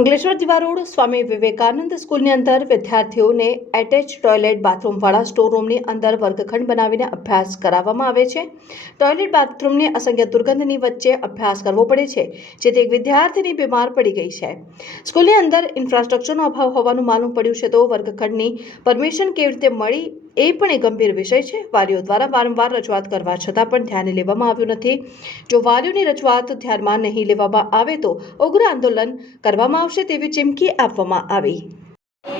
Ankleshwar દિવા road Swami Vivekananda સ્કૂલની અંદર વિદ્યાર્થીઓને એટેચ ટોયલેટ બાથરૂમવાળા સ્ટોરરૂમની અંદર વર્ગખંડ બનાવીને અભ્યાસ કરાવવામાં આવે છે। ટોયલેટ બાથરૂમની અસંખ્ય દુર્ગંધની વચ્ચે અભ્યાસ કરવો પડે છે, જેથી એક વિદ્યાર્થીની બીમાર પડી ગઈ છે। સ્કૂલની અંદર ઇન્ફ્રાસ્ટ્રક્ચરનો અભાવ હોવાનું માલુમ પડ્યું છે, તો વર્ગખંડની પરમિશન કેવી રીતે મળી એ પણ એક ગંભીર વિષય છે। વાલીઓ દ્વારા વારંવાર રજૂઆત કરવા છતાં પણ ધ્યાને લેવામાં આવ્યું નથી। જો વાલીઓની રજૂઆત ધ્યાનમાં નહીં લેવામાં આવે તો ઉગ્ર આંદોલન કરવામાં આવશે તેવી ચીમકી આપવામાં આવી।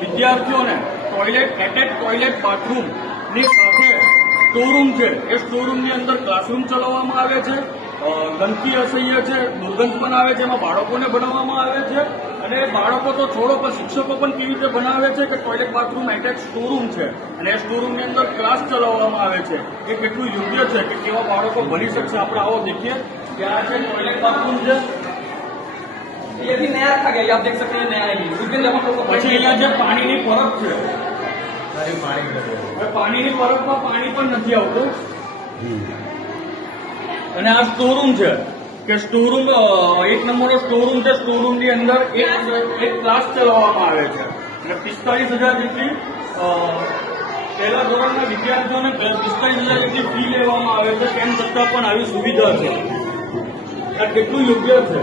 વિદ્યાર્થીઓને ટોયલેટ એટેચ ટોયલેટ બાથરૂમ ની સાથે સ્ટોરરૂમ છે, એ સ્ટોરરૂમની અંદર ક્લાસરૂમ ચલાવવામાં આવે છે। ગંદકી અસહ્ય છે, દુર્ગંધ પણ આવે છે, એમાં બાળકોને બનાવવામાં આવે છે। અને બાળકો તો છોડો, પણ શિક્ષકો પણ કેવી રીતે બનાવે છે કે ટોયલેટ બાથરૂમ એટેચ સ્ટોરરૂમ છે અને એ સ્ટોરરૂમની અંદર ક્લાસ ચલાવવામાં આવે છે। એ કેટલું યોગ્ય છે કે કેવા બાળકો ભણી શકશે? આપણે આવો देखिए કે આ છે टॉयलेट बाथरूम છે। ये भी नया रखा गया, आप देख सकते हैं नया है। उस दिन जब हम लोग को પછી અહીંયા જે પાણીની પરબ છે, પાણીની પરબમાં પાણી પણ નથી આવતું। અને આ સ્ટોરરૂમ છે કે સ્ટોરરૂમ એક નંબરનો સ્ટોરરૂમ છે। સ્ટોરરૂમની અંદર એક ક્લાસ ચલાવવામાં આવે છે અને 45,000 જેટલી પહેલા ધોરણના વિદ્યાર્થીઓને 45,000 જેટલી ફી લેવામાં આવે છે। તેમ છતાં પણ આવી સુવિધા છે, આ કેટલું યોગ્ય છે?